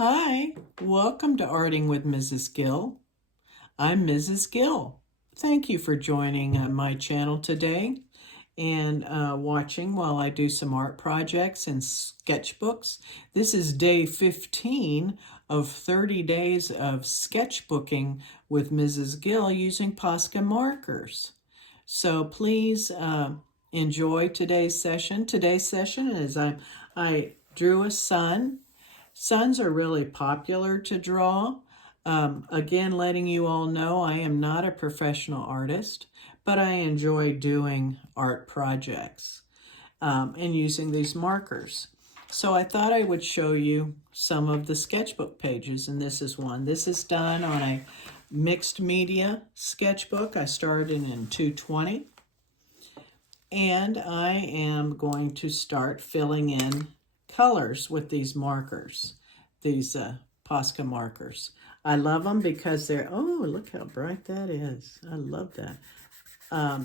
Hi, welcome to Arting with Mrs. Gill. I'm Mrs. Gill. Thank you for joining my channel today and watching while I do some art projects and sketchbooks. This is day 15 of 30 days of sketchbooking with Mrs. Gill using Posca markers. So please enjoy today's session. Today's session is I drew a sun. Suns are really popular to draw. Again, letting you all know I am not a professional artist, but I enjoy doing art projects and using these markers. So I thought I would show you some of the sketchbook pages, and this is one. This is done on a mixed media sketchbook. I started in 220, and I am going to start filling in colors with these markers, these Posca markers. I love them because they're, oh, look how bright that is. I love that.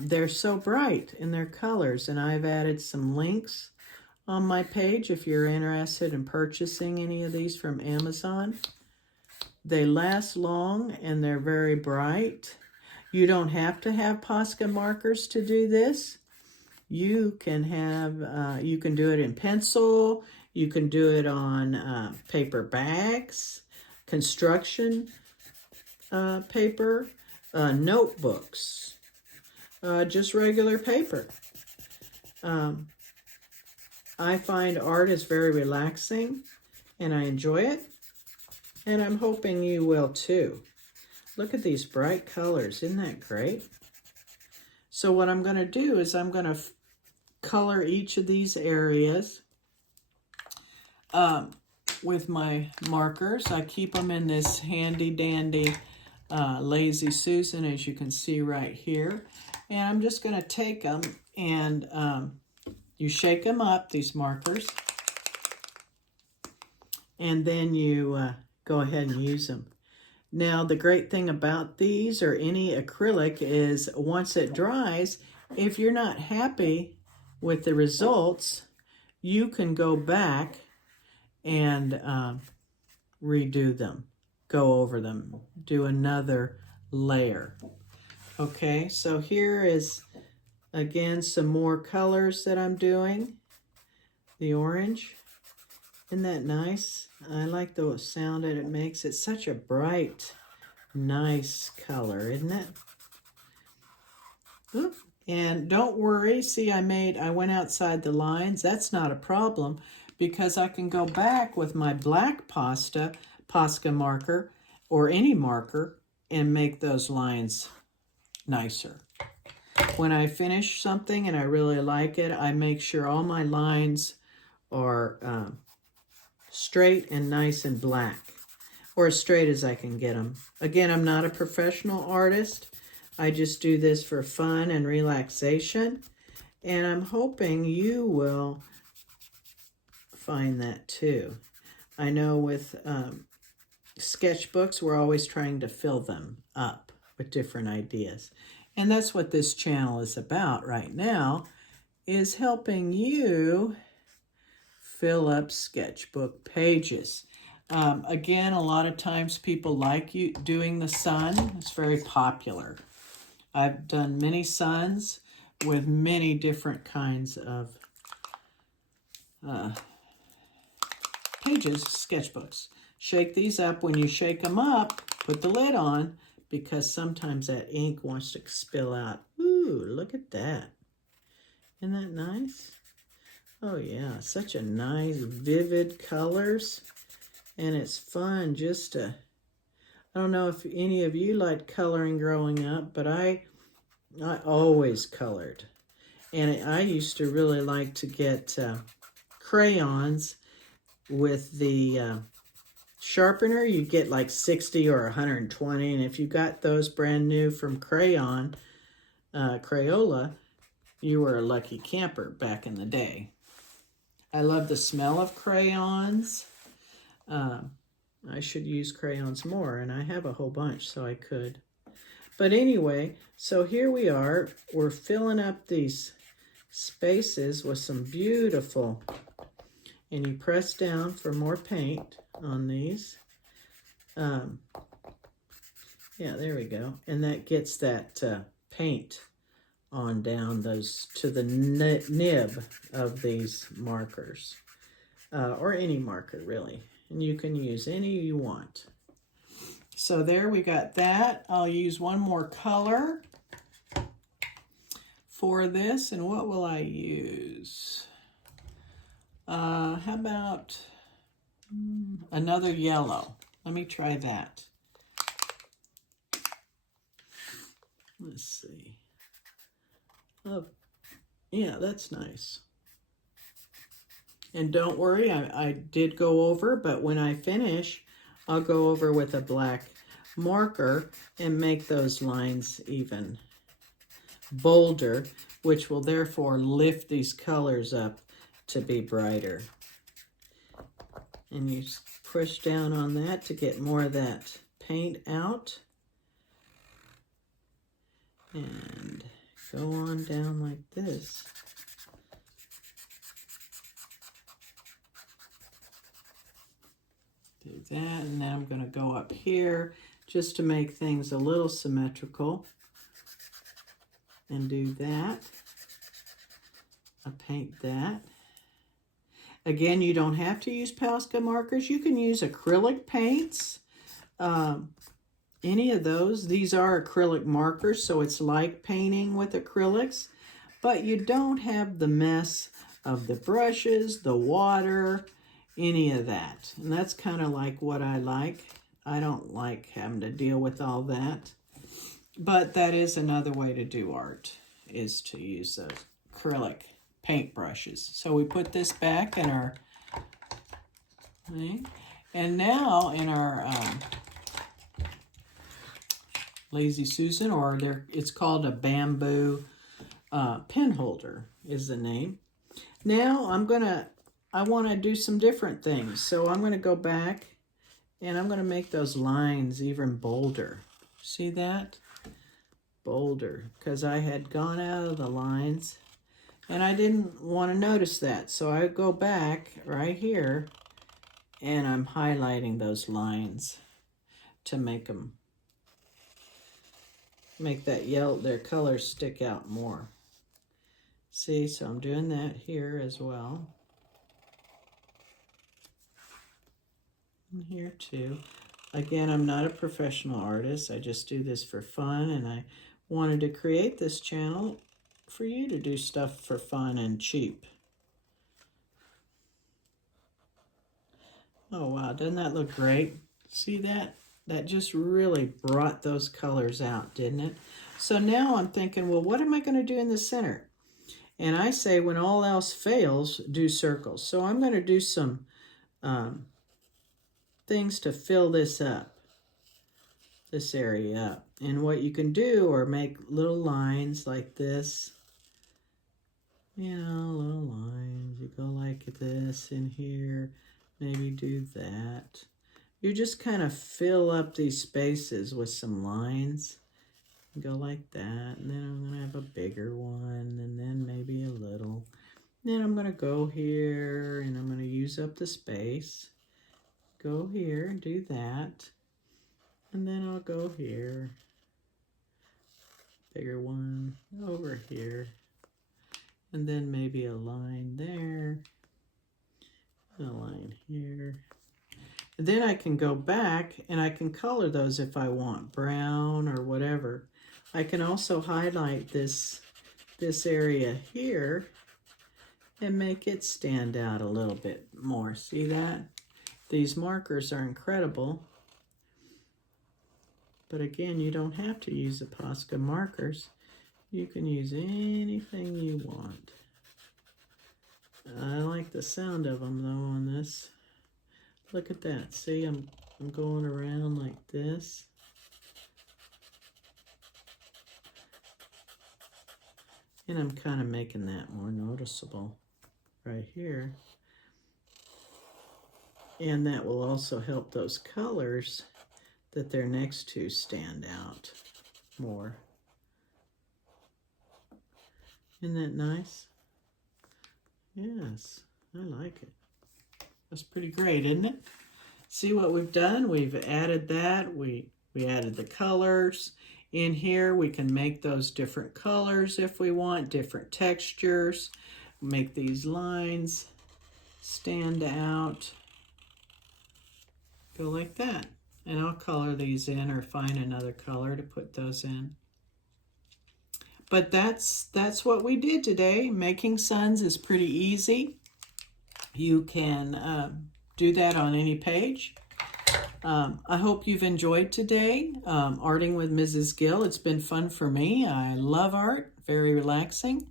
They're so bright in their colors, and I've added some links on my page if you're interested in purchasing any of these from Amazon. They last long and they're very bright. You don't have to have Posca markers to do this. You can have, you can do it in pencil, you can do it on paper bags, construction paper, notebooks, just regular paper. I find art is very relaxing and I enjoy it, and I'm hoping you will too. Look at these bright colors, isn't that great? So what I'm going to do is I'm going to color each of these areas with my markers. I keep them in this handy dandy Lazy Susan, as you can see right here. And I'm just going to take them and you shake them up, these markers, and then you go ahead and use them. Now, the great thing about these or any acrylic is once it dries, if you're not happy with the results, you can go back and redo them, go over them, do another layer. Okay, so here is, again, some more colors that I'm doing. The orange. Isn't that nice? I like the sound that it makes. It's such a bright, nice color, isn't it? Oop. And don't worry, see I went outside the lines. That's not a problem because I can go back with my black Posca marker or any marker and make those lines nicer. When I finish something and I really like it, I make sure all my lines are straight and nice and black, or as straight as I can get them. Again, I'm not a professional artist. I just do this for fun and relaxation, and I'm hoping you will find that too. I know with sketchbooks, we're always trying to fill them up with different ideas. And that's what this channel is about right now, is helping you fill up sketchbook pages. Again, a lot of times people like doing the sun. It's very popular. I've done many suns with many different kinds of pages, sketchbooks. Shake these up. When you shake them up, put the lid on, because sometimes that ink wants to spill out. Ooh, look at that. Isn't that nice? Oh yeah, such a nice, vivid colors. And it's fun just to, I don't know if any of you liked coloring growing up, but I always colored. And I used to really like to get crayons with the sharpener. You get like 60 or 120, and if you got those brand new from Crayola, you were a lucky camper back in the day. I love the smell of crayons. I should use crayons more, and I have a whole bunch, so I could. But anyway, so here we are. We're filling up these spaces with some beautiful, and you press down for more paint. on these. Yeah, there we go. And that gets that paint on down those to the nib of these markers, or any marker really. And you can use any you want. So there we got that. I'll use one more color for this. And what will I use? How about another yellow? Let me try that. Let's see. Oh, yeah, that's nice. And don't worry, I did go over, but when I finish, I'll go over with a black marker and make those lines even bolder, which will therefore lift these colors up to be brighter. And you push down on that to get more of that paint out. And go on down like this. Do that, and now I'm going to go up here just to make things a little symmetrical. And do that. I paint that. Again, you don't have to use Posca markers. You can use acrylic paints. Any of those. These are acrylic markers, so it's like painting with acrylics. But you don't have the mess of the brushes, the water, any of that. And that's kind of like what I like. I don't like having to deal with all that. But that is another way to do art, is to use those acrylic paint brushes. So we put this back in our thing. And now in our Lazy Susan, or it's called a bamboo pen holder is the name. Now I want to do some different things. So I'm going to go back and I'm going to make those lines even bolder. See that? Bolder, because I had gone out of the lines and I didn't want to notice that. So I go back right here and I'm highlighting those lines to make that yellow, their colors stick out more. See, so I'm doing that here as well. And here too. Again, I'm not a professional artist. I just do this for fun, and I wanted to create this channel for you to do stuff for fun and cheap. Oh wow, doesn't that look great? See that? That just really brought those colors out, didn't it? So now I'm thinking, well, what am I going to do in the center? And I say, when all else fails, do circles. So I'm going to do some things to fill this up, this area up. And what you can do, or make little lines like this. You know, little lines. You go like this in here. Maybe do that. You just kind of fill up these spaces with some lines. Go like that. And then I'm going to have a bigger one. And then maybe a little. Then I'm going to go here. And I'm going to use up the space. Go here and do that. And then I'll go here. Bigger one over here. And then maybe a line there. A line here. And then I can go back and I can color those if I want, brown or whatever. I can also highlight this area here and make it stand out a little bit more. See that? These markers are incredible. But again, you don't have to use the Posca markers. You can use anything you want. I like the sound of them though on this. Look at that. See, I'm going around like this. And I'm kind of making that more noticeable right here. And that will also help those colors that they're next to stand out more. Isn't that nice? Yes, I like it. That's pretty great, isn't it? See what we've done? We've added that. We added the colors. In here, we can make those different colors if we want, different textures. Make these lines stand out. Go like that. And I'll color these in or find another color to put those in. But that's what we did today. Making suns is pretty easy. You can do that on any page. I hope you've enjoyed today, arting with Mrs. Gill. It's been fun for me. I love art, very relaxing.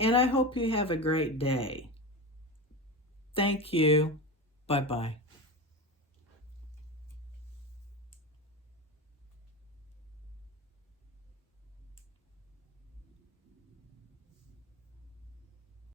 And I hope you have a great day. Thank you. Bye-bye.